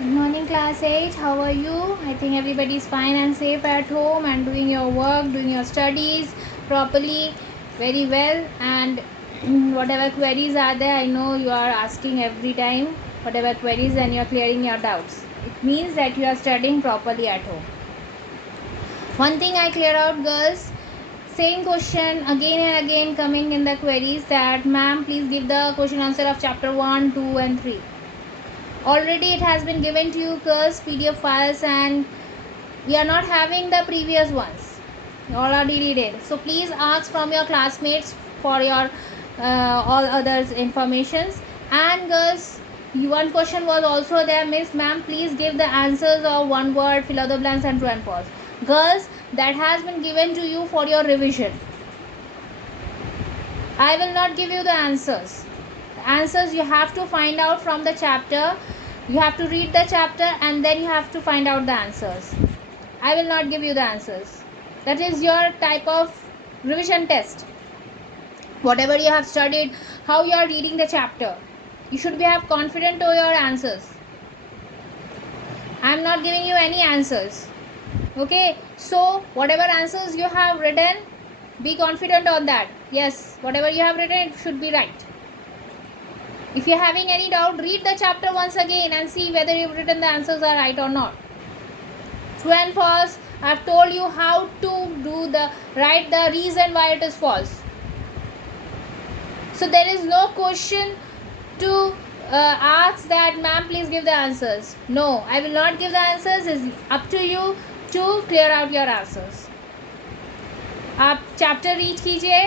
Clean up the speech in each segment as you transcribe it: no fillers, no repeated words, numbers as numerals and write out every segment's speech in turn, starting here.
Good morning, class 8. How are you? I think everybody is fine and safe at home and doing your work, doing your studies properly, very well. And whatever queries are there, I know you are asking every time whatever queries and you are clearing your doubts. It means that you are studying properly at home. One thing I clear out, girls, same question again and again coming in the queries that ma'am, please give the question answer of chapter 1, 2 and 3. Already it has been given to you girls PDF files and we are not having the previous ones. You already read it. So please ask from your classmates for your all others informations. And girls, one question was also there, Miss Ma'am, please give the answers of one word, fill out the blanks and true and false. Girls, that has been given to you for your revision. I will not give you the answers. The answers you have to find out from the chapter. You have to read the chapter and then you have to find out the answers. I will not give you the answers. That is your type of revision test. Whatever you have studied, how you are reading the chapter, you should be have confident to your answers. I am not giving you any answers. Okay, so whatever answers you have written, be confident on that. Yes, whatever you have written, it should be right. If you are having any doubt, read the chapter once again and see whether you have written the answers are right or not. True and false, I have told you how to write the reason why it is false. So there is no question to ask that ma'am please give the answers. No, I will not give the answers. It's up to you to clear out your answers. आप chapter read कीजिए,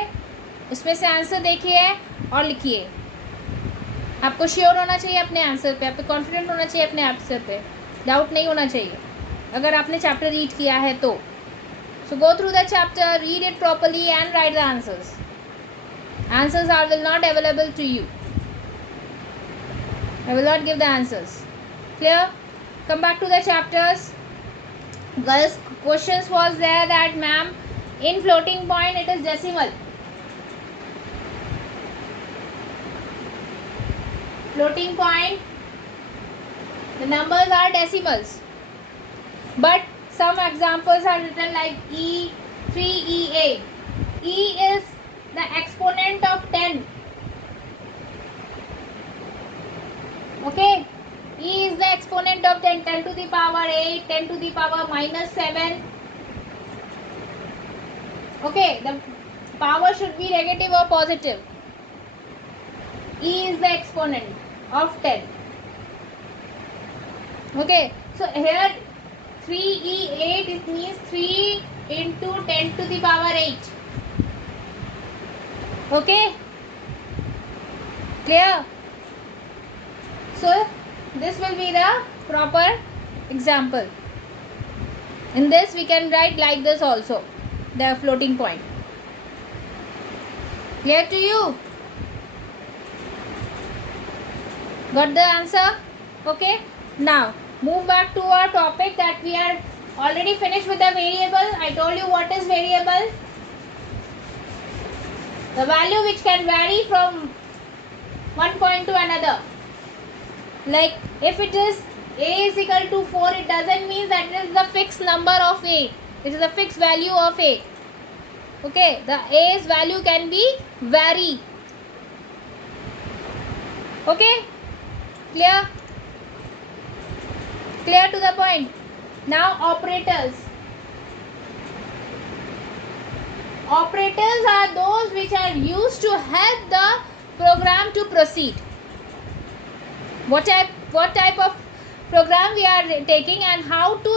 उसमें से answer देखिए और लिखिए. आपको sure होना चाहिए अपने आंसर पे, आपको कॉन्फिडेंट होना चाहिए अपने आंसर पे, डाउट नहीं होना चाहिए अगर आपने चैप्टर रीड किया है तो. So go through the chapter, read it properly and write the answers. Answers are will not available to you. I will not give the answers. Clear? Come back to the chapters. Girls, questions was there that ma'am, in floating point it is decimal. Floating point, the numbers are decimals. But some examples are written like E, 3EA. E is the exponent of 10. Okay, E is the exponent of 10, 10 to the power 8, 10 to the power minus 7. Okay, the power should be negative or positive. E is the exponent of 10. Okay, so here 3E8, it means 3 into 10 to the power 8. Okay, clear? So this will be the proper example. In this we can write like this also, the floating point. Clear to you? Got the answer? Okay, now move back to our topic that we are already finished with the variable. I told you what is variable. The value which can vary from one point to another. Like if it is a is equal to 4, it doesn't mean that it is the fixed number of a. It is a fixed value of a. Okay, the a's value can be vary. Okay, clear? Clear to the point. Now operators. Operators are those which are used to help the program to proceed. What type of program we are taking and how to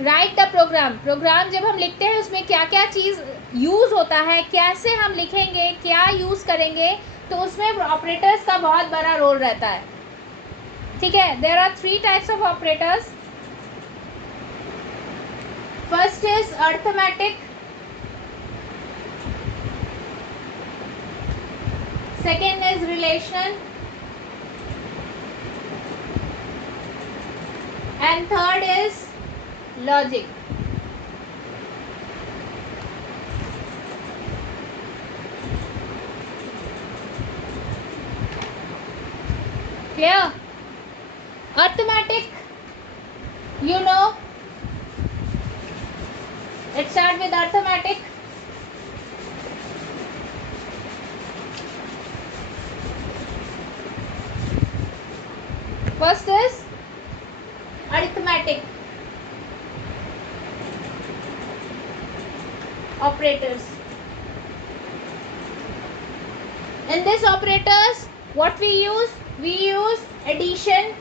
write the program. Program जब हम लिखते हैं उसमें क्या क्या चीज़ use होता है, कैसे हम लिखेंगे, क्या यूज़ करेंगे, तो उसमें ऑपरेटर्स का बहुत बड़ा रोल रहता है. ठीक है, there are 3 types of operators. First is arithmetic, second is relational, and third is logic. Clear? Arithmetic, you know. Let's start with arithmetic. First is arithmetic operators. In this operators, what we use? We use addition,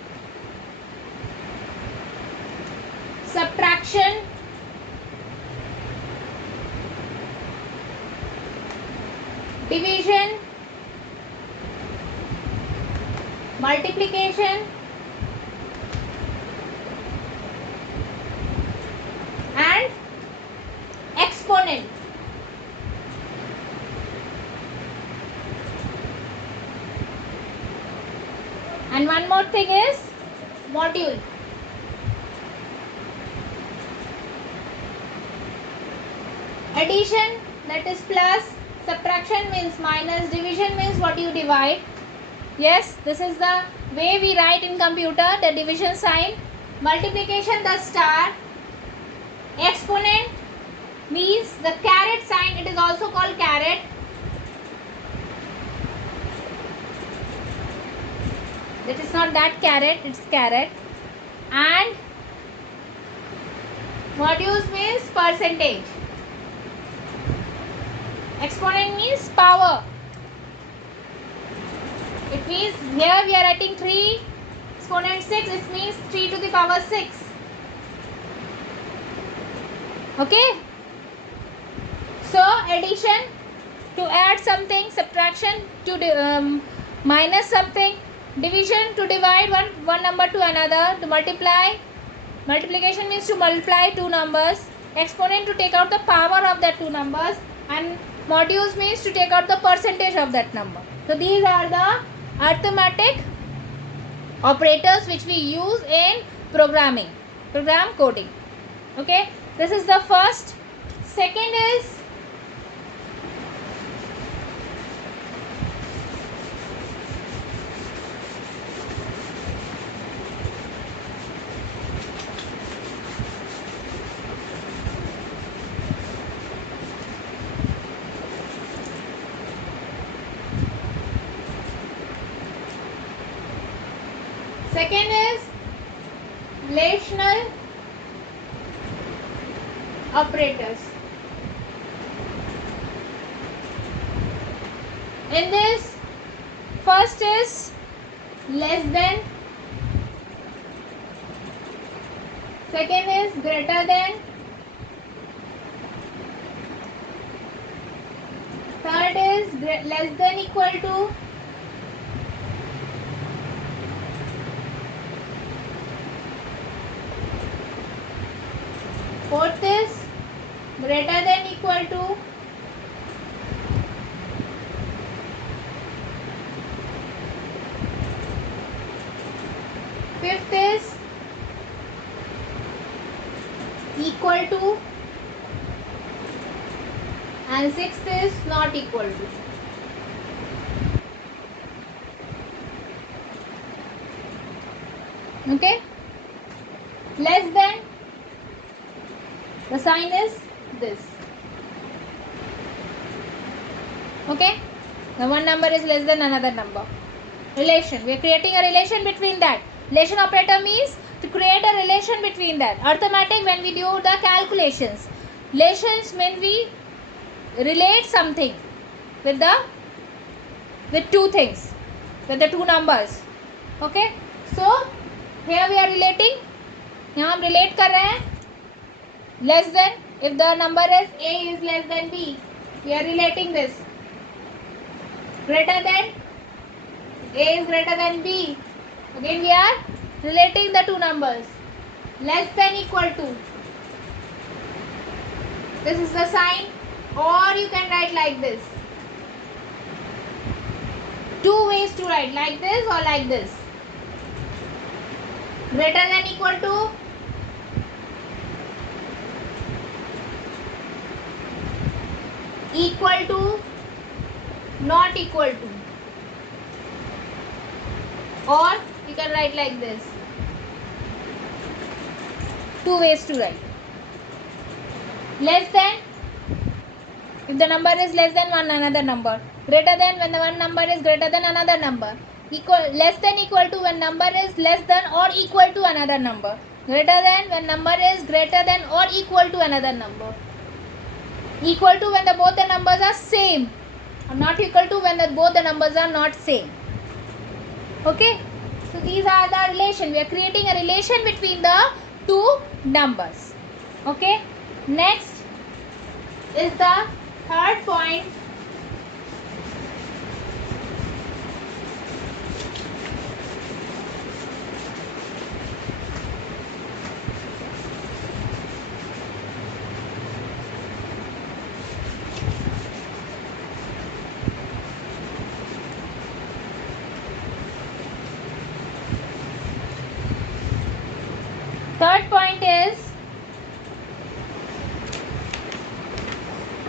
subtraction, division, multiplication, and exponent. And one more thing is module. Addition, that is plus, subtraction means minus, division means what you divide. Yes, this is the way we write in computer, the division sign. Multiplication, the star. Exponent means the caret sign, it is also called caret. That is not that caret, it's caret. And modules means percentage. Exponent means power. It means here we are writing 3 exponent 6, it means 3 to the power 6. Okay. So addition to add something, subtraction to minus something, division to divide one number to another, to multiply. Multiplication means to multiply two numbers. Exponent to take out the power of that two numbers, and modules means to take out the percentage of that number. So these are the arithmetic operators which we use in program coding. Okay, this is the first. Second is relational operators. In this, first is less than, second is greater than, third is less than equal to, fourth is greater than equal to, fifth is equal to, and sixth is not equal to. Okay, less than, the sign is this. Okay, the one number is less than another number. Relation, we are creating a relation between that. Relation operator means to create a relation between that. Arithmetic, when we do the calculations. Relations mean we relate something with two things, with the two numbers. Okay, so here we are relating, यहाँ हम relate कर रहे हैं. Less than, if the number is A is less than B, we are relating this. Greater than, A is greater than B, again we are relating the two numbers. Less than equal to, this is the sign, or you can write like this. Two ways to write, like this or like this. Greater than equal to, equal to, not equal to, or you can write like this. Two ways to write. Less than, if the number is less than one another number. Greater than, when the one number is greater than another number. Equal, less than equal to, when number is less than or equal to another number. Greater than, when number is greater than or equal to another number. Equal to, when both the numbers are same. Or not equal to, when both the numbers are not same. Okay. So these are the relation. We are creating a relation between the two numbers. Okay. Next is the third point. Third point is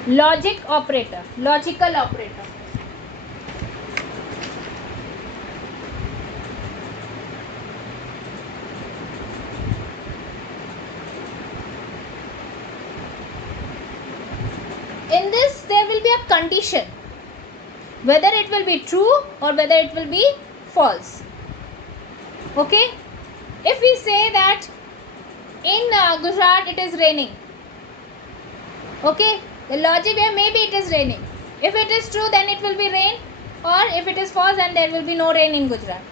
logic operator, logical operator. In this, there will be a condition, whether it will be true or whether it will be false. Okay. If we say that in Gujarat it is raining, okay, the logic here, maybe it is raining. If it is true, then it will be rain, or if it is false, then there will be no rain in Gujarat.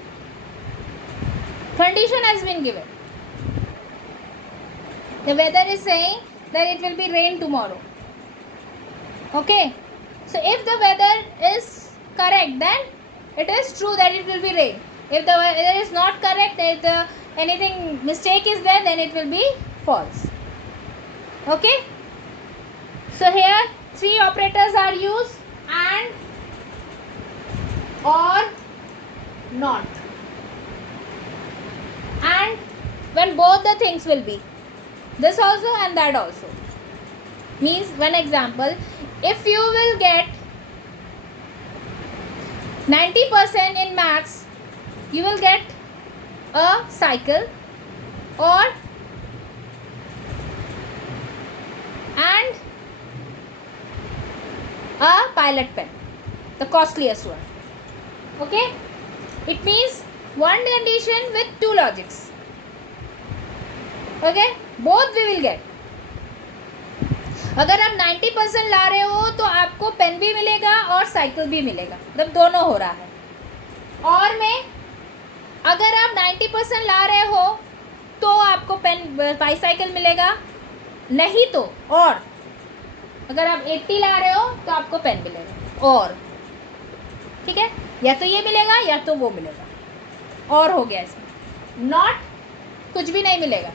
Condition has been given. The weather is saying that it will be rain tomorrow. Okay. So if the weather is correct, then it is true that it will be rain. If the weather is not correct, if anything mistake is there, then it will be false. Okay. So here three operators are used: and, or, not. And when both the things will be, this also and that also. Means, one example, if you will get 90% in maths, you will get a cycle, or and a pilot pen, the costliest one. Okay. It means one condition with two logics. Okay. Both we will get. अगर आप 90% ला रहे हो तो आपको pen भी मिलेगा और cycle भी मिलेगा, मतलब दोनों हो रहा है. और में अगर आप 90% ला रहे हो तो आपको पेन बाईसाइकिल मिलेगा, नहीं तो और अगर आप 80 ला रहे हो तो आपको पेन मिलेगा. और ठीक है, या तो ये मिलेगा या तो वो मिलेगा. और हो गया इसमें. नॉट कुछ भी नहीं मिलेगा.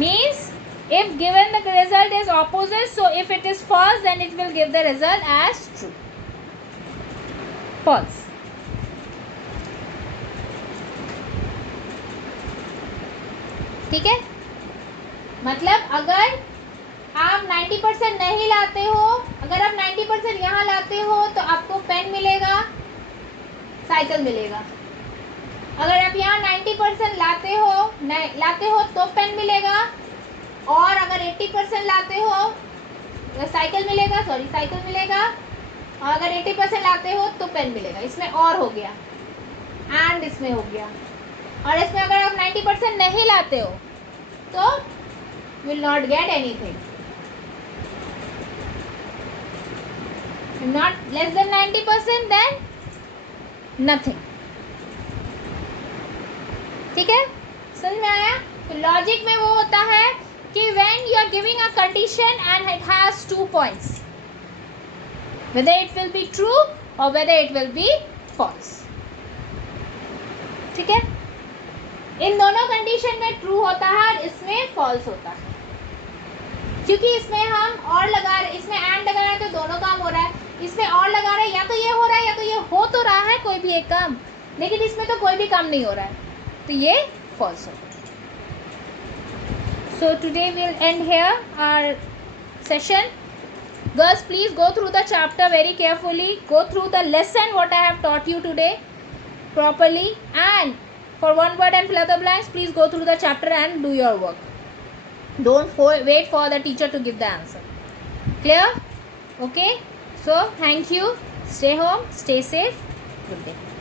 Means if given the result is opposite, so if it is false, then it will give the result as true. False. ठीक है. मतलब अगर आप 90% नहीं लाते हो, अगर आप 90% यहाँ लाते हो तो आपको पेन मिलेगा, साइकिल मिलेगा. अगर आप यहाँ 90% लाते हो तो पेन मिलेगा, और अगर 80% लाते हो साइकिल मिलेगा, साइकिल मिलेगा, और अगर 80% लाते हो तो पेन मिलेगा. इसमें और हो गया, एंड इसमें हो गया. और इसमें अगर आप 90% नहीं लाते हो तो will not get anything. Not less than 90%, then nothing. ठीक है, समझ में आया. तो लॉजिक में वो होता है कि when you are giving a condition and it has 2 points, whether it will be true or whether it will be false. ठीक है. इन दोनों कंडीशन में ट्रू होता है और इसमें फॉल्स होता है, क्योंकि इसमें हम और लगा रहे, इसमें एंड लगा रहे हैं तो दोनों काम हो रहा है. इसमें और लगा रहे हैं, या तो ये हो रहा है या तो ये हो तो रहा है कोई भी एक काम, लेकिन इसमें तो कोई भी काम नहीं हो रहा है, तो ये false होगा. So today we'll end here our session. Girls, please go through the chapter very carefully. Go through the lesson what I have taught you today properly, and for one word and fill up the blanks. Please go through the chapter and do your work. Don't wait for the teacher to give the answer. Clear? Okay. So thank you. Stay home. Stay safe. Good day.